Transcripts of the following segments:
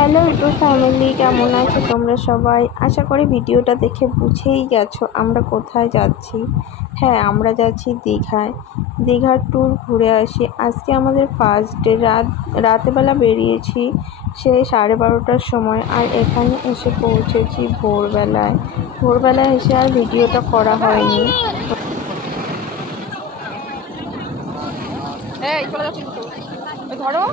Hello YouTube family, কেমন আছো তোমরা সবাই? আশা করি ভিডিওটা দেখে বুঝেই গেছো আমরা কোথায় যাচ্ছি। হ্যাঁ, আমরা যাচ্ছি দীঘায়। দীঘার ট্যুর ঘুরে আসি। আজকে আমাদের ফার্স্ট ডে। রাতেবেলা বেরিয়েছি, সে 12:30টার সময়, আর এখানে এসে পৌঁছেছি ভোরবেলায় এসে আর ভিডিওটা করা হয়নি। ধরো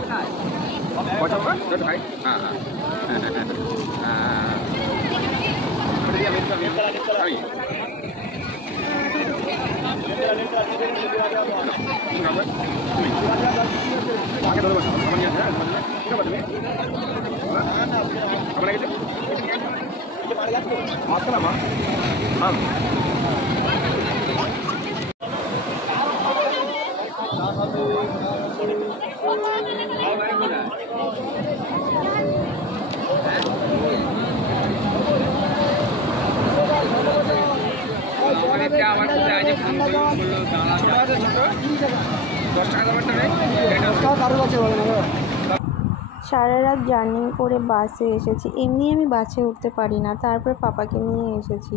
সারা রাত জার্নি করে বাসে এসেছি। এমনি আমি বাসে উঠতে পারি না, তারপরে পাপাকে নিয়ে এসেছি,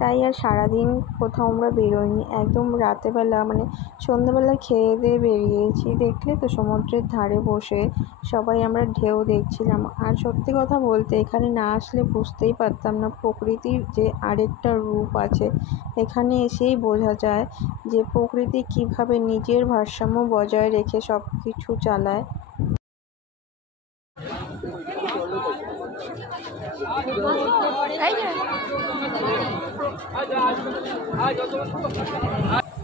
তাই আর সারাদিন কোথাও আমরা বেরোইনি। একদম রাতেবেলা মানে সন্ধ্যাবেলা খেয়ে দিয়ে বেরিয়েছি। দেখলে তো সমুদ্রের ধারে বসে সবাই আমরা ঢেউ দেখছিলাম। আর সত্যি কথা বলতে এখানে না আসলে বুঝতেই পারতাম না প্রকৃতির যে আরেকটা রূপ আছে। এখানে এসেই বোঝা যায় যে প্রকৃতি কিভাবে নিজের ভারসাম্য বজায় রেখে সব কিছু চালায়।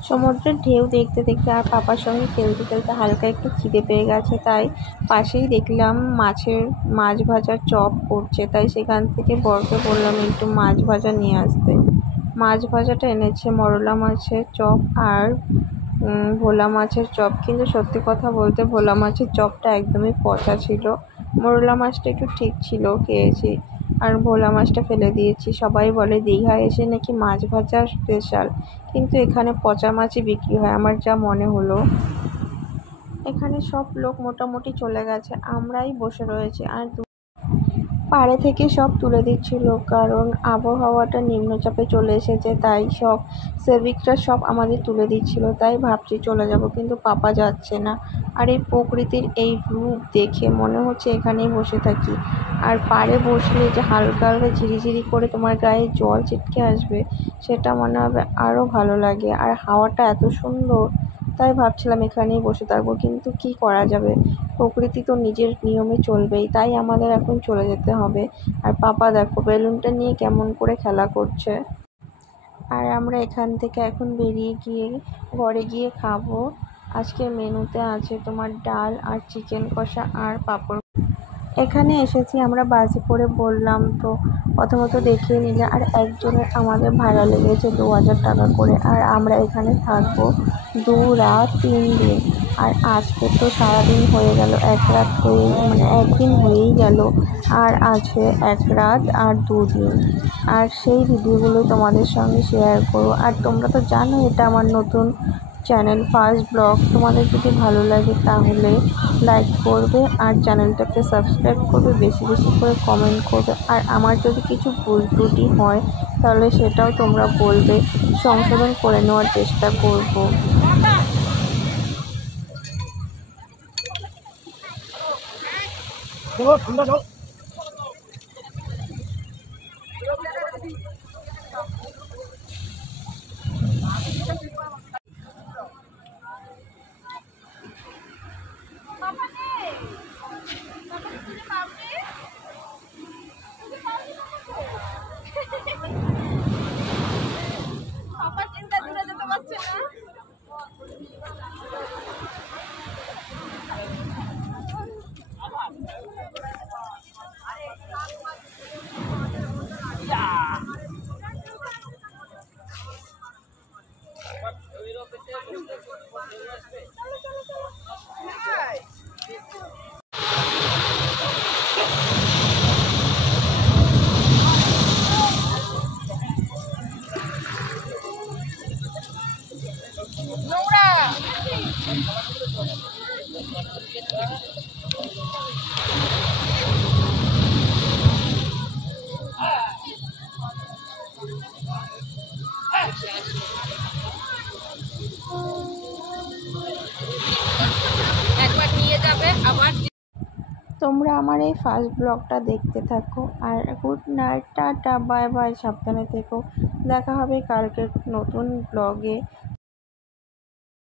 সমুদ্রের ঢেউ দেখতে দেখতে আর পাপার সঙ্গে খেলতে খেলতে হালকা একটু খিদে পেয়ে গেছে, তাই পাশেই দেখলাম মাছ ভাজার চপ করছে, তাই সেখান থেকে বরকে বললাম একটু মাছ ভাজা নিয়ে আসতে। মাছ ভাজাটা এনেছে মরলা মাছের চপ আর ভোলা মাছের চপ। কিন্তু সত্যি কথা বলতে ভোলা মাছের চপটা একদমই পচা ছিল, মরলা মাছটা একটু ঠিক ছিল, খেয়েছি, আর ভোলা মাছটা ফেলে দিয়েছি। সবাই বলে দীঘায় এসে নাকি মাছ ভাজা স্পেশাল, কিন্তু এখানে পচা মাছই বিক্রি হয় আমার যা মনে হলো। এখানে সব লোক মোটামুটি চলে গেছে, আমরাই বসে রয়েছি। আর পাড়ে থেকে সব তুলে দিচ্ছিল, কারণ আবহাওয়াটা নিম্নচাপে চলে এসেছে, তাই সব সেভিকরা সব আমাদের তুলে দিচ্ছিল। তাই ভাবছি চলে যাব, কিন্তু পাপা যাচ্ছে না। আর এই প্রকৃতির এই রূপ দেখে মনে হচ্ছে এখানেই বসে থাকি। আর পাড়ে বসলে যে হালকা হালকা ঝিরিঝিরি করে তোমার গায়ে জল ছিটকে আসবে, সেটা মনে হবে আরও ভালো লাগে। আর হাওয়াটা এত সুন্দর, তাই ভাবছিলাম এখানেই বসে থাকবো, কিন্তু কি করা যাবে, প্রকৃতি তো নিজের নিয়মে চলবেই, তাই আমাদের এখন চলে যেতে হবে। আর পাপা দেখো বেলুনটা নিয়ে কেমন করে খেলা করছে। আর আমরা এখান থেকে এখন বেরিয়ে গিয়ে ঘরে গিয়ে খাবো। আজকের মেনুতে আছে তোমার ডাল আর চিকেন কষা আর পাঁপড়। এখানে এসেছি আমরা বাসে করে, বললাম তো প্রথমত দেখিয়ে নিলে। আর একজনের আমাদের ভাড়া লেগেছে 2000 টাকা করে। আর আমরা এখানে থাকবো 2 রাত 3 দিন। আর আজকে তো সারাদিন হয়ে গেল, 1 রাত হয়ে মানে 1 দিন হয়েই গেল, আর আছে 1 রাত আর 2 দিন। আর সেই ভিডিওগুলো তোমাদের সঙ্গে শেয়ার করো। আর তোমরা তো জানো এটা আমার নতুন চ্যানেল, ফার্স্ট ব্লগ। তোমাদের যদি ভালো লাগে তাহলে লাইক করবে আর চ্যানেলটাকে সাবস্ক্রাইব করবে, বেশি বেশি করে কমেন্ট করবে। আর আমার যদি কিছু ভুল ত্রুটি হয় তাহলে সেটাও তোমরা বলবে, সংশোধন করে নেওয়ার চেষ্টা করব। একবার নিয়ে যাবে আবার। তোমরা আমার এই ফার্স্ট ব্লগটা দেখতে থাকো। আর good night, tata, bye bye, সাবধানে থেকো। দেখা হবে কালকের নতুন ব্লগে।